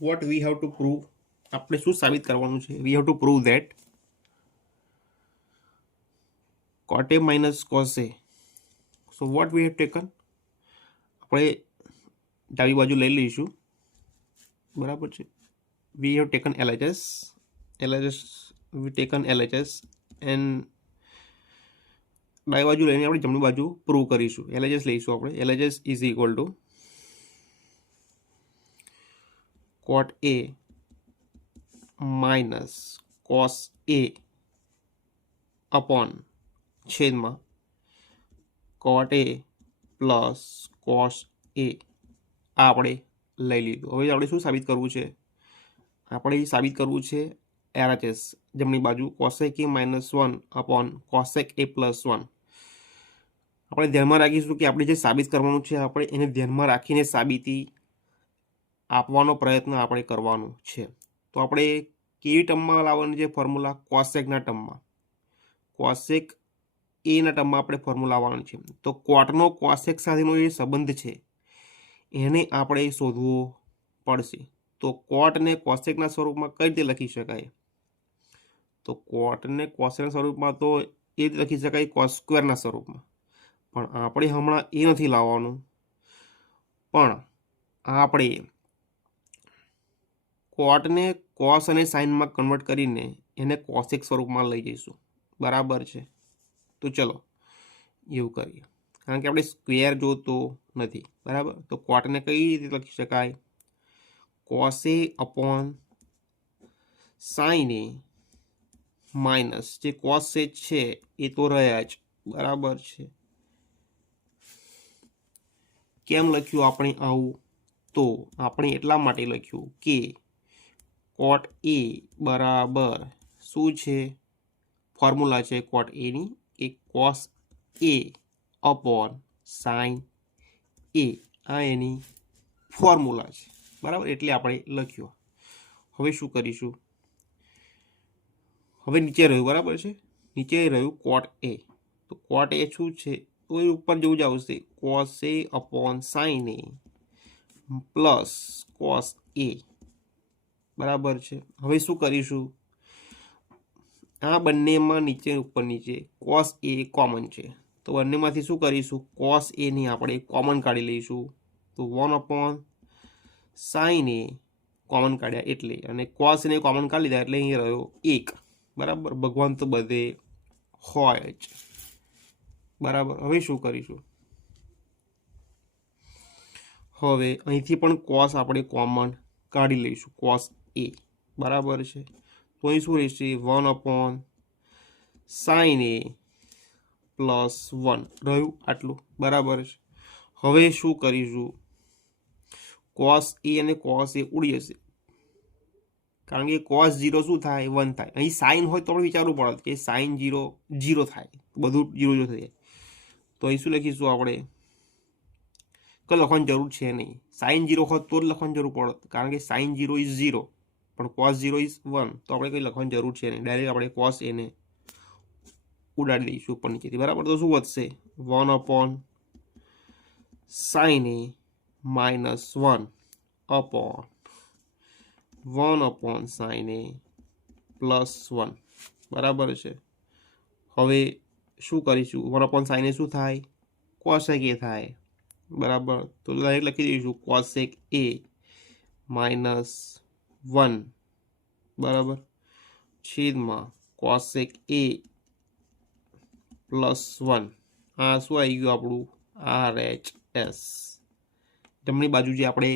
What we have to prove, આપણે શું સાબિત કરવાનું છે? We have to prove that cot a minus cos a. So what we have taken, આપણે ડાબી બાજુ લઈ લઈશું, બરાબર છે. We have taken LHS, we taken LHS and ડાબી બાજુ લઈને આપણે જમણી બાજુ પ્રૂવ કરીશું. LHS લઈશું આપણે. LHS is equal to cot a minus cos a upon છેદમાં cot a plus cos a. આ આપણે લઈ લીધું. હવે આપણે શું સાબિત કરવું છે? આપણે સાબિત કરવું છે LHS જમણી બાજુ cosec a minus 1 upon cosec a plus 1. આપણે ધ્યાનમાં રાખીશું કે આપણે જે સાબિત કરવાનું છે આપણે એને ધ્યાનમાં રાખીને સાબિતી આપવાનો પ્રયત્ન આપણે કરવાનો છે. તો આપણે કેવી ટર્મમાં લાવવાનું છે ફોર્મ્યુલા? કોસેકના ટર્મમાં. કોસેક એના ટર્મમાં આપણે ફોર્મ્યુલા લાવવાનું છે. તો કોટનો કોસેક સાથેનો જે સંબંધ છે એને આપણે શોધવો પડશે. તો કોટને કોસેકના સ્વરૂપમાં કઈ રીતે લખી શકાય? તો કોટને કોસેકના સ્વરૂપમાં તો એ રીતે લખી શકાય કોસ સ્ક્વેરના સ્વરૂપમાં. પણ આપણે હમણાં એ નથી લાવવાનું, પણ આપણે કોટને કોસ અને સાઇનમાં કન્વર્ટ કરીને એને કોસેક સ્વરૂપમાં લઈ જઈશું. બરાબર છે? તો ચલો એવું કરીએ, કારણ કે આપણે સ્ક્વેર જોતો નથી. બરાબર? તો કોટને કઈ રીતે લખી શકાય? Cos A upon sine A minus જે કોસ એ છે એ તો રહ્યા જ. બરાબર છે? કેમ લખ્યું આપણે આવું? તો આપણે એટલા માટે લખ્યું કે કોટ એ બરાબર શું છે? ફોર્મ્યુલા છે કોટ એની કે કોસ એ અપોન સાઇન એ. આ એની ફોર્મ્યુલા છે. બરાબર? એટલે આપણે લખ્યું. હવે શું કરીશું? હવે નીચે રહ્યું, બરાબર છે? નીચે રહ્યું કોટ એ. તો કોટ એ શું છે? તો એ ઉપર જેવું જ આવશે, cos A upon sine A plus cos એ. બરાબર છે? હવે શું કરીશું? આ બંનેમાં નીચે ઉપર નીચે કોસ એ કોમન છે, તો બંનેમાંથી શું કરીશું? કોસ એની આપણે કોમન કાઢી લઈશું. તો 1 અપોન સાઇન એ કોમન કાઢ્યા એટલે, અને કોસ એને કોમન કાઢી લીધા એટલે અહીં રહ્યો 1. બરાબર? ભગવાન તો બધે હોય જ. બરાબર? હવે શું કરીશું? હવે અહીંથી પણ કોસ આપણે કોમન કાઢી લઈશું, કોસ એ. બરાબર છે? તો અહીં શું રહેશે? 1 અપોન સાઇન એ પ્લસ 1 રહ્યું આટલું. બરાબર છે? હવે શું કરીશું? કોસ એ અને કોસ એ ઉડી જશે, કારણ કે કોસ 0 શું થાય? 1 થાય. અહીં સાઇન હોય તો આપણે વિચારવું પડે કે સાઇન 0 0 થાય, બધું 0 0 થઈ જાય. તો અહીં શું લખીશું આપણે? કંઈ લખવાની જરૂર છે નહીં. સાઇન 0 હોત તો જ લખવાની જરૂર પડત, કારણ કે સાઇન 0 ઇઝ 0, પણ કોસ 0 ઇઝ 1, તો આપણે કંઈ લખવાની જરૂર છે નહીં. ડાયરેક્ટ આપણે કોસ એને ઉડાડી દઈશું ઉપર નીચેથી. બરાબર? તો શું વધશે? 1 અપોન સાઇન એ માઇનસ 1 અપોન 1 અપોન સાઇન એ પ્લસ 1. બરાબર છે? હવે શું કરીશું? 1 અપોન સાઇન એ શું થાય? કોસેક એ થાય. બરાબર? તો ડાયરેક્ટ લખી દઈશું કોસેક એ માઇનસ 1. બરાબર? છેદમાં કોસેક એ પ્લસ 1. આ શું આવી ગયું આપણું? RHS. જમણી બાજુ જે આપણે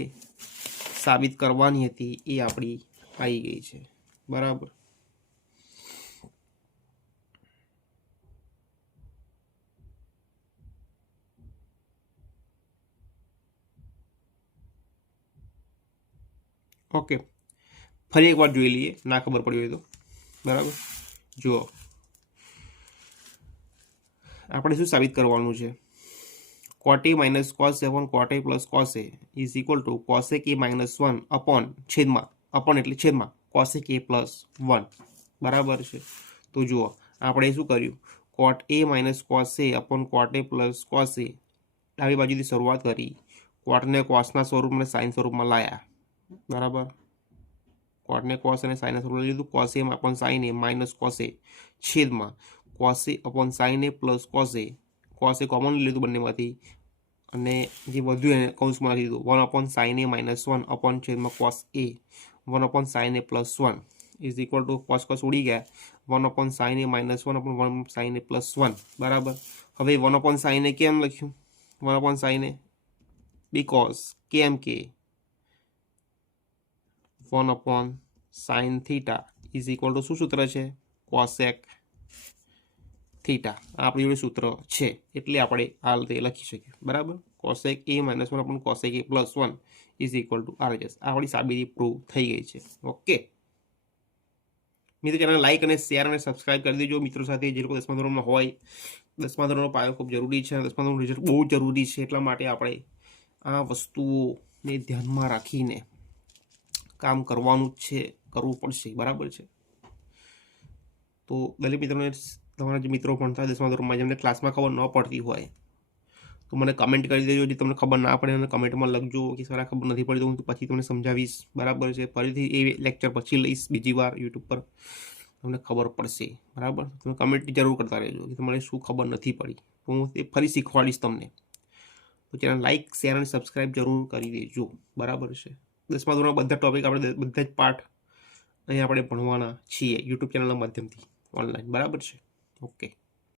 સાબિત કરવાની હતી એ આપણી આવી ગઈ છે. બરાબર? ઓકે, ફરી એકવાર જોઈ લઈએ, ના ખબર પડી હોય તો. બરાબર? જુઓ, આપણે શું સાબિત કરવાનું છે? cot a minus cos a upon cot a plus cos a is equal to cosec a minus 1 upon છેદમાં, upon એટલે છેદમાં cosec a plus 1. બરાબર છે? તો જુઓ, આપણે શું કર્યું? cot a minus cos a upon cot a plus cos a ડાબી બાજુથી શરૂઆત કરી, કોટને કોસના સ્વરૂપમાં સાઇન સ્વરૂપમાં લાયા. બરાબર? કોટને કોસ અને સાઈને સ્વરૂપ લઈ લીધું. Cos A upon sine A minus cos A છેદમાં cos A upon sine A plus cos A common લઈ લીધું બંનેમાંથી અને જે વધ્યું એને કૌંસમાં લખી દીધું 1 upon sine A minus 1 upon છેદમાં cos A 1 upon sine A plus 1 is equal to cos ઉડી ગયા 1 upon sine A minus 1 upon 1 sine A plus 1 બરાબર. હવે 1 અપોન સાइन ए કેમ લખ્યું 1 અપોન સાइन ए બીકોઝ કેમ કે 1 upon sine theta is equal to શું સૂત્ર છે કોસેક થીટા આપણી જોડે સૂત્ર છે એટલે આપણે આ રીતે લખી શકીએ બરાબર. Cosec A minus 1 upon cosec A plus 1 is equal two RHS. આપણી સાબિતી પ્રૂવ થઈ ગઈ છે. ઓકે મિત્રો, ચેનલ લાઈક અને શેર અને સબસ્ક્રાઇબ કરી દેજો મિત્રો સાથે. જે લોકો 10મા ધોરણમાં હોય, 10મા ધોરણનો પાયો ખૂબ જરૂરી છે અને 10મા ધોરણનું રિઝલ્ટ બહુ જરૂરી છે. એટલા માટે આપણે આ વસ્તુઓને ધ્યાનમાં રાખીને કામ કરવાનું જ છે, કરવું પડશે બરાબર છે. તો દલિત મિત્રોને તમારા જે મિત્રો ભણતા 10મા ધોરણમાં જેમને ક્લાસમાં ખબર ન પડતી હોય તો મને કમેન્ટ કરી દેજો. જે તમને ખબર ના પડે અને કમેન્ટમાં લખજો કે સર આ ખબર નથી પડી, તો હું પછી તમને સમજાવીશ બરાબર છે. ફરીથી એ લેક્ચર પછી લઈશ બીજી વાર યુટ્યુબ પર, તમને ખબર પડશે બરાબર. તમે કમેન્ટ જરૂર કરતા રહેજો કે તમારે શું ખબર નથી પડી, તો હું એ ફરી શીખવાડીશ તમને. તો ચેનલ લાઈક શેર અને સબસ્ક્રાઈબ જરૂર કરી દેજો બરાબર છે. 10મા ધોરણના બધા ટોપિક આપણે બધા જ પાઠ અહીં આપણે ભણવાના છીએ યુટ્યુબ ચેનલના માધ્યમથી ઓનલાઈન બરાબર છે. ઓકે.